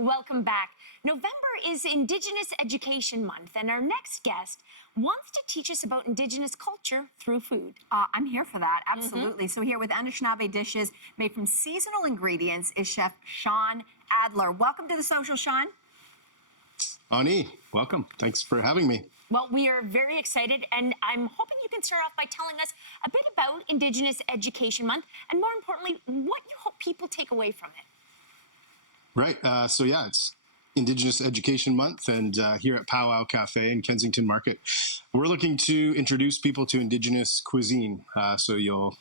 Welcome back. November is Indigenous Education Month, and our next guest wants to teach us about Indigenous culture through food. I'm here for that, absolutely. So here with Anishinaabe dishes made from seasonal ingredients is Chef Shawn Adler. Welcome to The Social, Shawn. Ani, welcome. Thanks for having me. Well, we are very excited, and I'm hoping you can start off by telling us a bit about Indigenous Education Month, and more importantly, what you hope people take away from it. Right. So yeah, it's Indigenous Education Month, and here at Powwow Cafe in Kensington Market, we're looking to introduce people to Indigenous cuisine. So you'll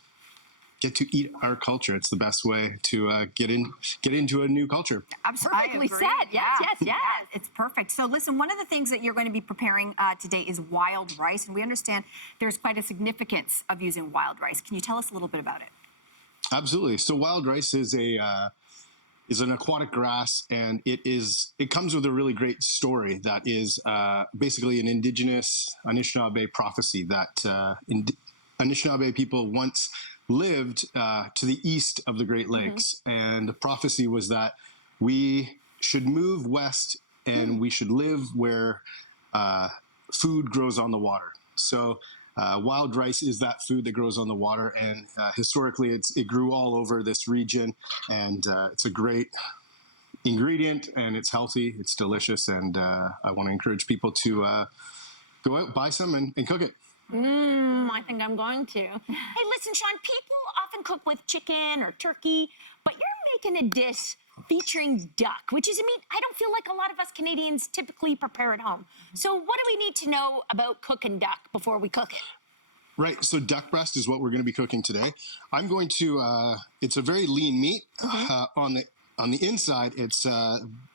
get to eat our culture. It's the best way to get into a new culture. Absolutely said. Yes. It's perfect. So listen, one of the things that you're going to be preparing today is wild rice, and we understand there's quite a significance of using wild rice. Can you tell us a little bit about it? Absolutely. So wild rice is an aquatic grass, and it comes with a really great story that is basically an Indigenous Anishinaabe prophecy that Anishinaabe people once lived to the east of the Great Lakes. And the prophecy was that we should move west and we should live where food grows on the water. So wild rice is that food that grows on the water, and historically it grew all over this region, and it's a great ingredient, and it's healthy, it's delicious, and I want to encourage people to go out, buy some, and cook it. I think I'm going to. Hey, listen, Shawn, people often cook with chicken or turkey, but you're making a dish featuring duck, which is a meat I don't feel like a lot of us Canadians typically prepare at home. So what do we need to know about cooking duck before we cook it? Right, so duck breast is what we're going to be cooking today. I'm going to, it's a very lean meat. On the inside, it's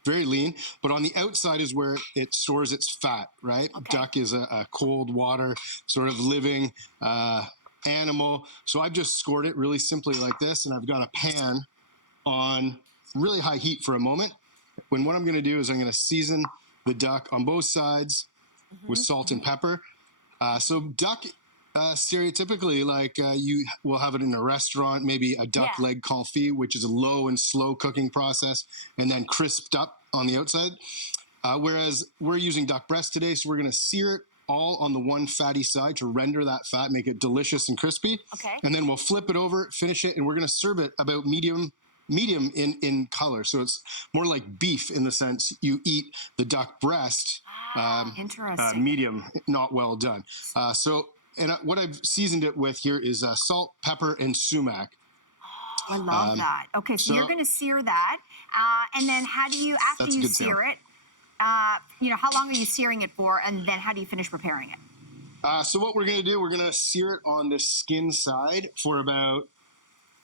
very lean, but on the outside is where it stores its fat, right? Okay. Duck is a cold water sort of living animal. So I've just scored it really simply like this, and I've got a pan on really high heat for a moment. When what I'm going to do is I'm going to season the duck on both sides with salt and pepper. So duck, stereotypically, like you will have it in a restaurant, maybe a duck leg confit, which is a low and slow cooking process, and then crisped up on the outside. Whereas we're using duck breast today, so we're going to sear it all on the one fatty side to render that fat, make it delicious and crispy. Okay. And then we'll flip it over, finish it, and we're going to serve it about medium in color. So it's more like beef in the sense you eat the duck breast interesting. Medium, not well done. And what I've seasoned it with here is salt, pepper, and sumac. I love that. Okay, so you're going to sear that. And then how do you, after you sear it, how long are you searing it for? And then how do you finish preparing it? So what we're going to do, we're going to sear it on the skin side for about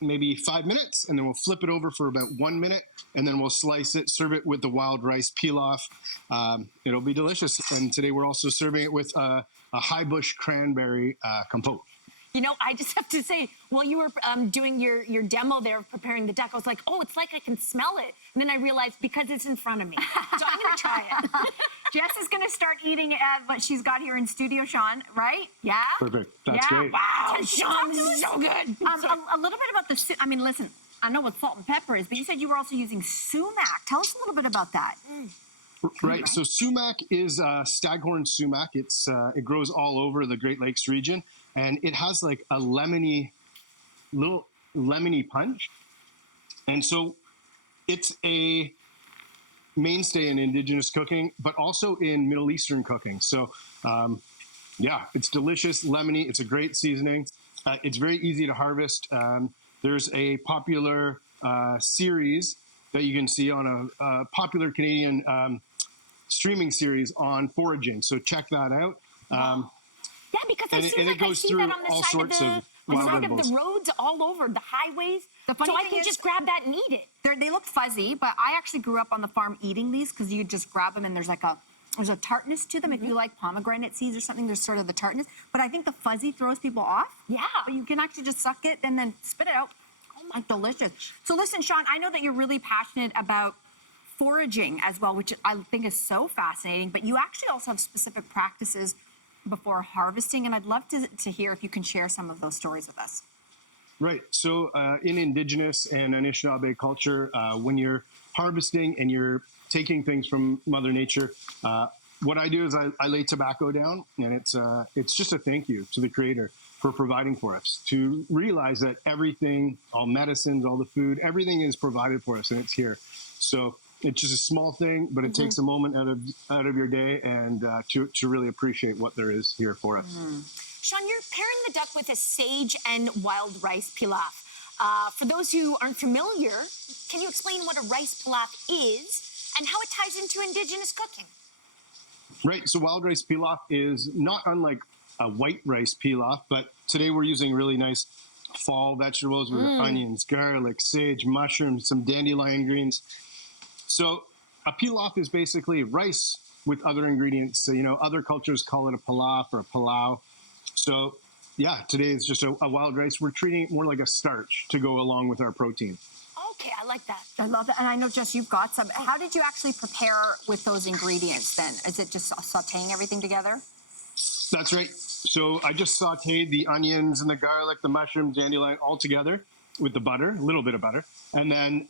maybe 5 minutes, and then we'll flip it over for about 1 minute, and then we'll slice it, serve it with the wild rice pilaf. It'll be delicious. And today we're also serving it with a high bush cranberry compote. You know, I just have to say, while you were doing your demo there, preparing the duck, I was like, oh, it's like I can smell it. And then I realized because it's in front of me. So I'm going to try it. Jess is going to start eating what she's got here in studio, Shawn, right? Yeah? Perfect. That's great. Wow, Shawn, this is so good. A little bit about I mean, listen, I know what salt and pepper is, but you said you were also using sumac. Tell us a little bit about that. Right. So sumac is staghorn sumac. It grows all over the Great Lakes region, and it has like a little lemony punch. And so it's a mainstay in Indigenous cooking, but also in Middle Eastern cooking. So it's delicious, lemony. It's a great seasoning. It's very easy to harvest. There's a popular series that you can see on a popular Canadian streaming series on foraging. So check that out. Yeah, because I see that on the side of the roads all over, the highways. So I can just grab that and eat it. They look fuzzy, but I actually grew up on the farm eating these because you just grab them and there's a tartness to them. If you like pomegranate seeds or something, there's sort of the tartness. But I think the fuzzy throws people off. Yeah. But you can actually just suck it and then spit it out. Oh my, delicious. So listen, Shawn, I know that you're really passionate about foraging as well, which I think is so fascinating, but you actually also have specific practices before harvesting, and I'd love to hear if you can share some of those stories with us. Right. So in Indigenous and Anishinaabe culture, when you're harvesting and you're taking things from Mother Nature, what I do is I lay tobacco down, and it's just a thank you to the Creator for providing for us, to realize that everything, all medicines, all the food, everything is provided for us, and it's here. So it's just a small thing, but it takes a moment out of your day and to really appreciate what there is here for us. Shawn, you're pairing the duck with a sage and wild rice pilaf. For those who aren't familiar, can you explain what a rice pilaf is and how it ties into Indigenous cooking? Right, so wild rice pilaf is not unlike a white rice pilaf, but today we're using really nice fall vegetables with onions, garlic, sage, mushrooms, some dandelion greens. So a pilaf is basically rice with other ingredients. So, other cultures call it a pilaf or a palau. So yeah, today is just a wild rice. We're treating it more like a starch to go along with our protein. Okay, I like that. I love that. And I know, Jess, you've got some. How did you actually prepare with those ingredients then? Is it just sauteing everything together? That's right. So I just sauteed the onions and the garlic, the mushrooms, dandelion all together with the butter, a little bit of butter. And then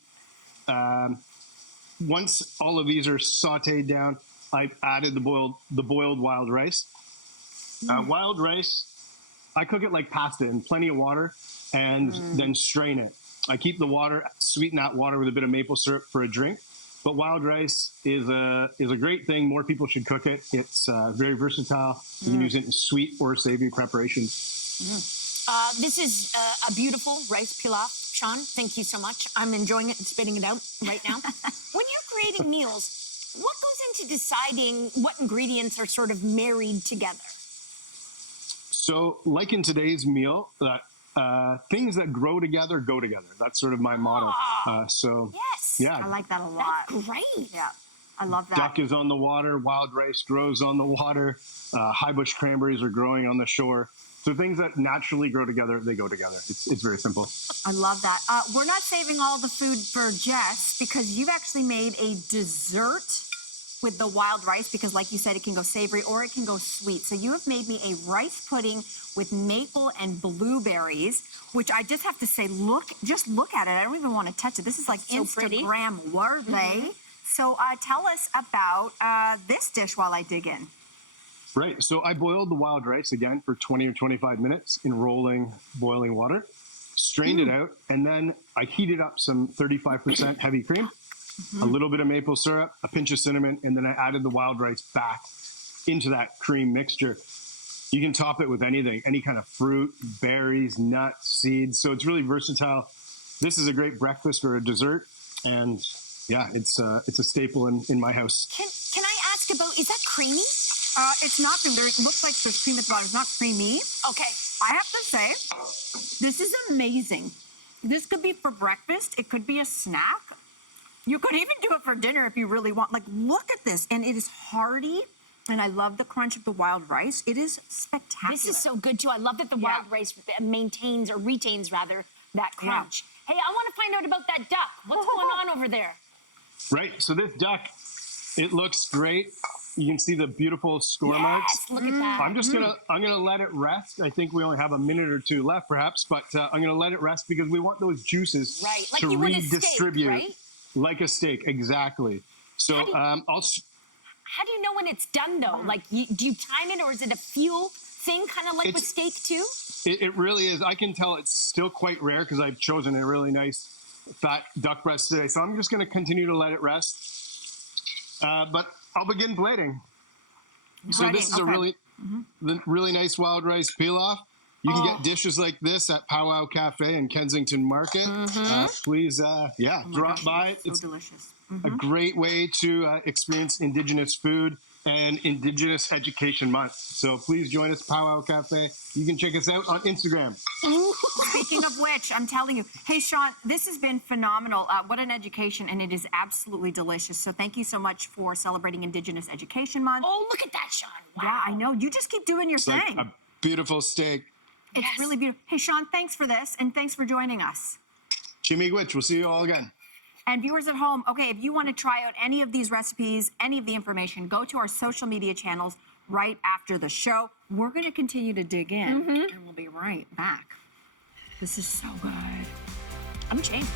once all of these are sauteed down, I added the boiled wild rice. Wild rice, I cook it like pasta in plenty of water and then strain it. I keep the water, sweeten that water with a bit of maple syrup for a drink. But wild rice is a great thing. More people should cook it. It's very versatile. You can use it in sweet or savory preparations. This is a beautiful rice pilaf. Shawn, thank you so much. I'm enjoying it and spitting it out right now. When you're creating meals, what goes into deciding what ingredients are sort of married together? So, like in today's meal, things that grow together go together. That's sort of my motto. Yes. Yeah. I like that a lot. That's great. Yeah, I love that. Duck is on the water. Wild rice grows on the water. High bush cranberries are growing on the shore. So things that naturally grow together, they go together. It's very simple. I love that. We're not saving all the food for Jess because you've actually made a dessert with the wild rice because, like you said, it can go savory or it can go sweet. So you have made me a rice pudding with maple and blueberries, which I just have to say, just look at it. I don't even want to touch it. This is like so Instagram worthy. So tell us about this dish while I dig in. Right. So I boiled the wild rice again for 20 or 25 minutes in boiling water, strained it out, and then I heated up some 35% heavy cream, a little bit of maple syrup, a pinch of cinnamon, and then I added the wild rice back into that cream mixture. You can top it with anything, any kind of fruit, berries, nuts, seeds. So it's really versatile. This is a great breakfast or a dessert. And yeah, it's a staple in my house. Can I ask about, is that creamy? It's not cream. It looks like there's cream at the bottom. It's not creamy. Okay. I have to say, this is amazing. This could be for breakfast. It could be a snack. You could even do it for dinner if you really want. Like, look at this. And it is hearty. And I love the crunch of the wild rice. It is spectacular. This is so good, too. I love that the wild rice retains that crunch. Hey, I want to find out about that duck. What's going on over there? Right. So this duck, it looks great. You can see the beautiful score marks. Look at that. I'm gonna let it rest. I think we only have a minute or two left, perhaps, but I'm gonna let it rest because we want those juices like to you would a redistribute, steak, right? Like a steak, exactly. So How do you know when it's done, though? Like, do you time it, or is it a fuel thing, kind of like with steak too? It really is. I can tell it's still quite rare because I've chosen a really nice fat duck breast today. So I'm just going to continue to let it rest. But I'll begin plating. So this is a really nice wild rice pilaf. You can get dishes like this at Powwow Cafe in Kensington Market. Please, drop by. So it's delicious. A great way to experience Indigenous food and Indigenous Education Month. So please join us, Powwow Cafe. You can check us out on Instagram. Speaking of which, I'm telling you, hey, Shawn, this has been phenomenal. What an education, and it is absolutely delicious. So thank you so much for celebrating Indigenous Education Month. Oh, look at that, Shawn. Wow. Yeah, I know. You just keep doing your thing. Like a beautiful steak. It's really beautiful. Hey, Shawn, thanks for this, and thanks for joining us. Chimigwich, we'll see you all again. And viewers at home, okay, if you want to try out any of these recipes, any of the information, go to our social media channels right after the show. We're going to continue to dig in, and we'll be right back. This is so good. I'm changed.